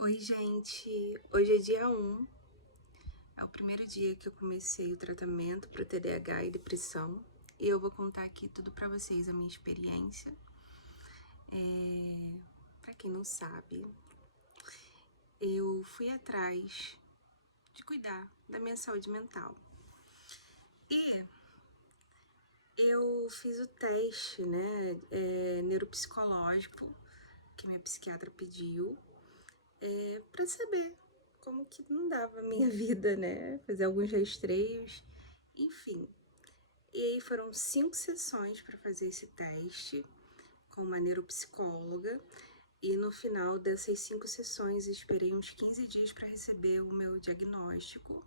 Oi, gente! Hoje é dia 1, é o primeiro dia que eu comecei o tratamento para TDAH e depressão e eu vou contar aqui tudo para vocês, a minha experiência. Para quem não sabe, eu fui atrás de cuidar da minha saúde mental e eu fiz o teste, né, neuropsicológico que minha psiquiatra pediu para saber como que não dava a minha vida, né? Fazer alguns rastreios, enfim. E aí foram 5 sessões para fazer esse teste com uma neuropsicóloga. E no final dessas 5 sessões, esperei uns 15 dias para receber o meu diagnóstico,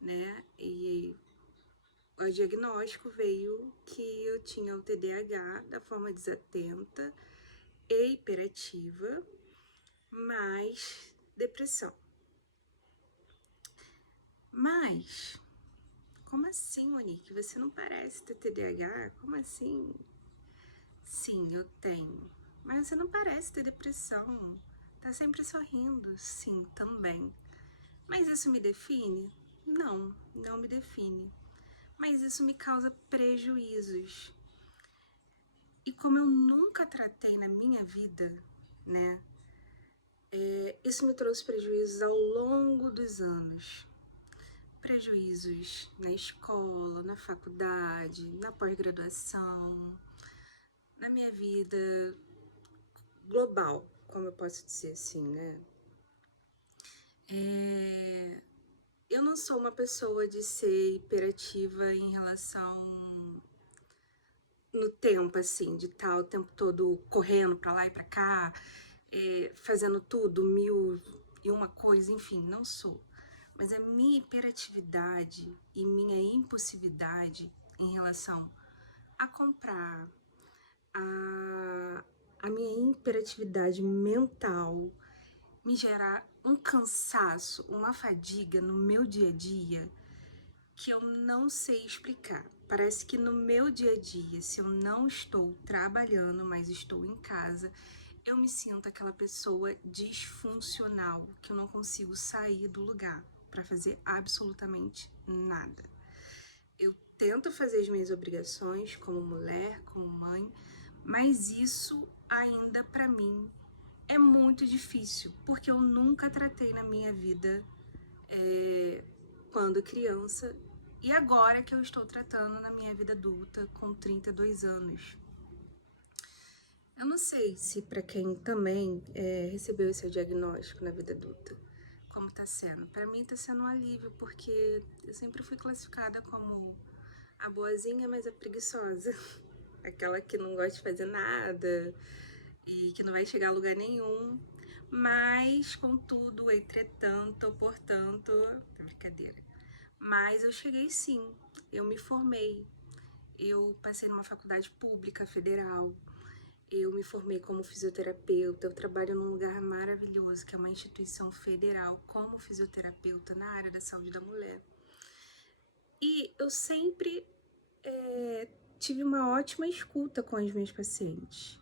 né? E o diagnóstico veio que eu tinha o TDAH da forma desatenta e hiperativa, mais depressão. Mas, como assim, Monique? Você não parece ter TDAH? Como assim? Sim, eu tenho. Mas você não parece ter depressão. Tá sempre sorrindo. Sim, também. Mas isso me define? Não, não me define. Mas isso me causa prejuízos. E como eu nunca tratei na minha vida, né? Isso me trouxe prejuízos ao longo dos anos. Prejuízos na escola, na faculdade, na pós-graduação, na minha vida global, como eu posso dizer assim, né? Eu não sou uma pessoa de ser hiperativa em relação no tempo, assim, de estar o tempo todo correndo pra lá e pra cá, fazendo tudo, mil e uma coisa, enfim, não sou. Mas a minha hiperatividade e minha impulsividade em relação a comprar, a minha hiperatividade mental me gera um cansaço, uma fadiga no meu dia a dia que eu não sei explicar. Parece que no meu dia a dia, se eu não estou trabalhando, mas estou em casa, eu me sinto aquela pessoa disfuncional, que eu não consigo sair do lugar para fazer absolutamente nada. Eu tento fazer as minhas obrigações como mulher, como mãe, mas isso ainda para mim é muito difícil, porque eu nunca tratei na minha vida quando criança e agora que eu estou tratando na minha vida adulta com 32 anos. Eu não sei se para quem também recebeu esse diagnóstico na vida adulta, como tá sendo. Para mim tá sendo um alívio, porque eu sempre fui classificada como a boazinha, mas a preguiçosa. Aquela que não gosta de fazer nada e que não vai chegar a lugar nenhum. Mas, contudo, entretanto, portanto, brincadeira. Mas eu cheguei sim, eu me formei. Eu passei numa faculdade pública federal. Eu me formei como fisioterapeuta. Eu trabalho num lugar maravilhoso, que é uma instituição federal, como fisioterapeuta na área da saúde da mulher. E eu sempre tive uma ótima escuta com as minhas pacientes.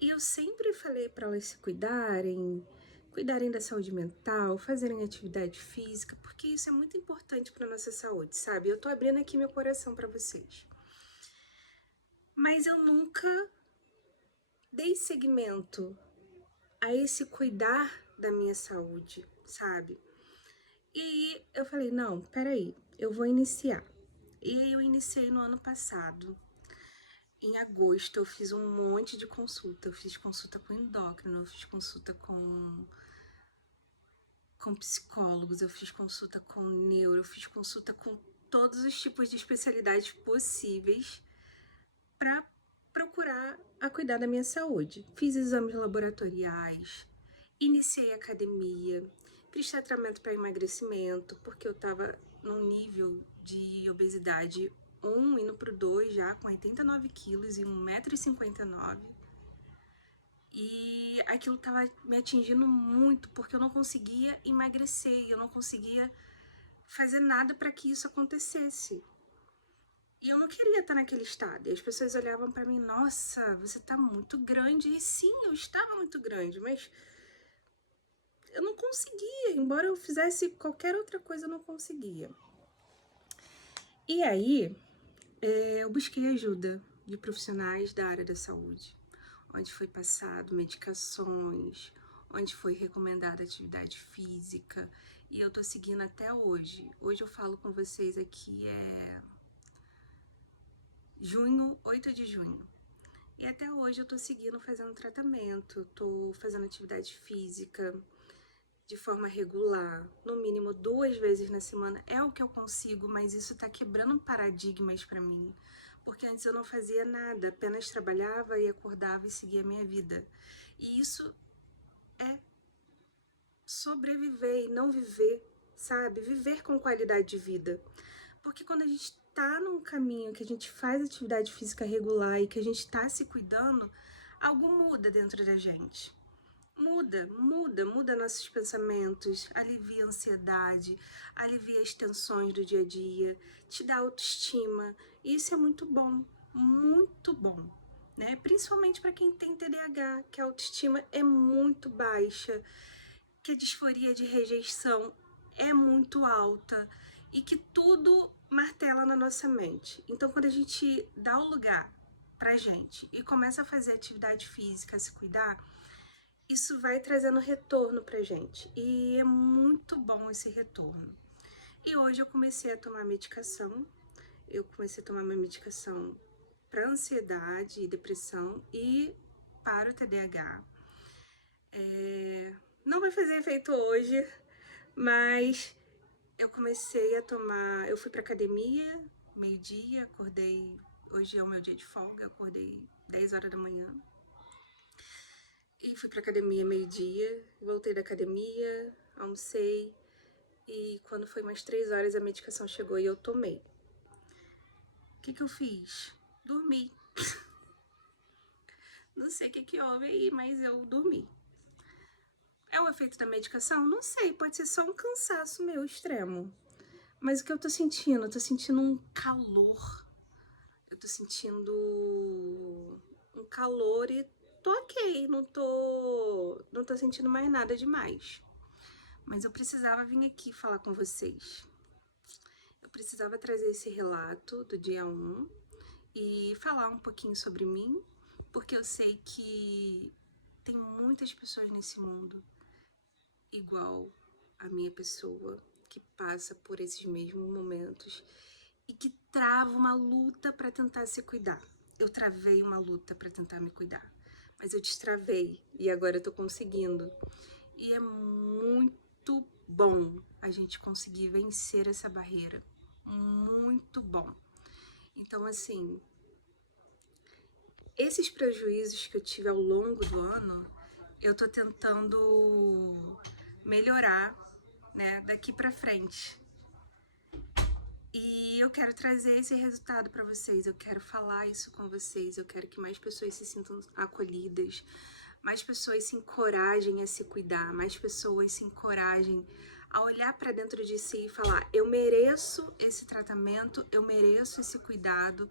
E eu sempre falei para elas se cuidarem da saúde mental, fazerem atividade física, porque isso é muito importante para nossa saúde, sabe? Eu tô abrindo aqui meu coração para vocês. Mas eu nunca dei seguimento a esse cuidar da minha saúde, sabe? E eu falei, não, peraí, eu vou iniciar. E eu iniciei no ano passado. Em agosto eu fiz um monte de consulta. Eu fiz consulta com endócrino, eu fiz consulta com psicólogos, eu fiz consulta com neuro, eu fiz consulta com todos os tipos de especialidades possíveis para procurar a cuidar da minha saúde. Fiz exames laboratoriais, iniciei academia, fiz tratamento para emagrecimento, porque eu estava num nível de obesidade 1 indo pro 2 já, com 89 quilos e 1,59 m. E aquilo tava me atingindo muito, porque eu não conseguia emagrecer, eu não conseguia fazer nada para que isso acontecesse. E eu não queria estar naquele estado. E as pessoas olhavam para mim, nossa, você tá muito grande. E sim, eu estava muito grande, mas eu não conseguia, embora eu fizesse qualquer outra coisa, eu não conseguia. E aí, eu busquei ajuda de profissionais da área da saúde, onde foi passado medicações, onde foi recomendada atividade física, e eu tô seguindo até hoje. Hoje eu falo com vocês aqui, junho, 8 de junho. E até hoje eu tô seguindo fazendo tratamento, tô fazendo atividade física de forma regular, no mínimo 2 vezes na semana. É o que eu consigo, mas isso tá quebrando paradigmas pra mim. Porque antes eu não fazia nada, apenas trabalhava e acordava e seguia a minha vida. E isso é sobreviver e não viver, sabe? Viver com qualidade de vida. Porque quando a gente tá num caminho que a gente faz atividade física regular e que a gente tá se cuidando, algo muda dentro da gente. Muda nossos pensamentos, alivia a ansiedade, alivia as tensões do dia a dia, te dá autoestima. E isso é muito bom, né? Principalmente para quem tem TDAH, que a autoestima é muito baixa, que a disforia de rejeição é muito alta e que tudo martela na nossa mente. Então, quando a gente dá o lugar pra gente e começa a fazer atividade física, a se cuidar, isso vai trazendo retorno pra gente. E é muito bom esse retorno. E hoje eu comecei a tomar medicação. Eu comecei a tomar uma medicação para ansiedade e depressão e para o TDAH. Não vai fazer efeito hoje, mas eu comecei a tomar. Eu fui pra academia, meio-dia, acordei. Hoje é o meu dia de folga, acordei 10 horas da manhã. E fui pra academia meio-dia, voltei da academia, almocei. E quando foi umas 3 horas, a medicação chegou e eu tomei. O que eu fiz? Dormi. Não sei o que houve aí, mas eu dormi. É o efeito da medicação? Não sei, pode ser só um cansaço meu extremo. Mas o que eu tô sentindo? Eu tô sentindo um calor. Eu tô sentindo um calor e tô ok, não tô sentindo mais nada demais. Mas eu precisava vir aqui falar com vocês. Eu precisava trazer esse relato do dia 1 e falar um pouquinho sobre mim, porque eu sei que tem muitas pessoas nesse mundo igual a minha pessoa, que passa por esses mesmos momentos e que trava uma luta para tentar se cuidar. Eu travei uma luta para tentar me cuidar, mas eu destravei e agora eu tô conseguindo. E é muito bom a gente conseguir vencer essa barreira. Muito bom. Então, assim, esses prejuízos que eu tive ao longo do ano, eu tô tentando melhorar, né, daqui pra frente. E eu quero trazer esse resultado para vocês, eu quero falar isso com vocês, eu quero que mais pessoas se sintam acolhidas, mais pessoas se encorajem a se cuidar, mais pessoas se encorajem a olhar para dentro de si e falar: eu mereço esse tratamento, eu mereço esse cuidado,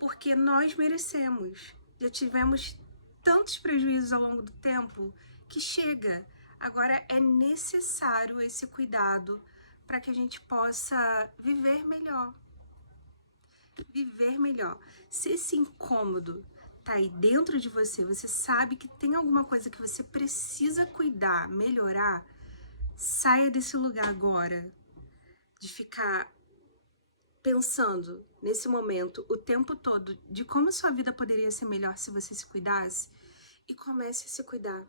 porque nós merecemos. Já tivemos tantos prejuízos ao longo do tempo que chega. Agora é necessário esse cuidado para que a gente possa viver melhor. Viver melhor. Se esse incômodo tá aí dentro de você, você sabe que tem alguma coisa que você precisa cuidar, melhorar, saia desse lugar agora de ficar pensando nesse momento o tempo todo de como sua vida poderia ser melhor se você se cuidasse e comece a se cuidar.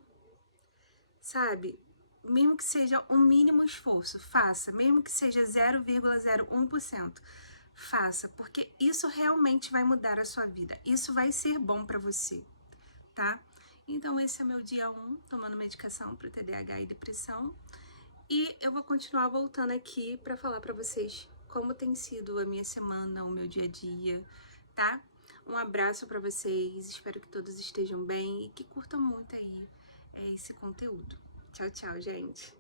Sabe? Mesmo que seja um mínimo esforço, faça. Mesmo que seja 0,01%, faça, porque isso realmente vai mudar a sua vida. Isso vai ser bom pra você, tá? Então esse é meu dia 1, tomando medicação pro TDAH e depressão. E eu vou continuar voltando aqui pra falar pra vocês como tem sido a minha semana, o meu dia a dia, tá? Um abraço pra vocês, espero que todos estejam bem e que curtam muito aí esse conteúdo. Tchau, tchau, gente!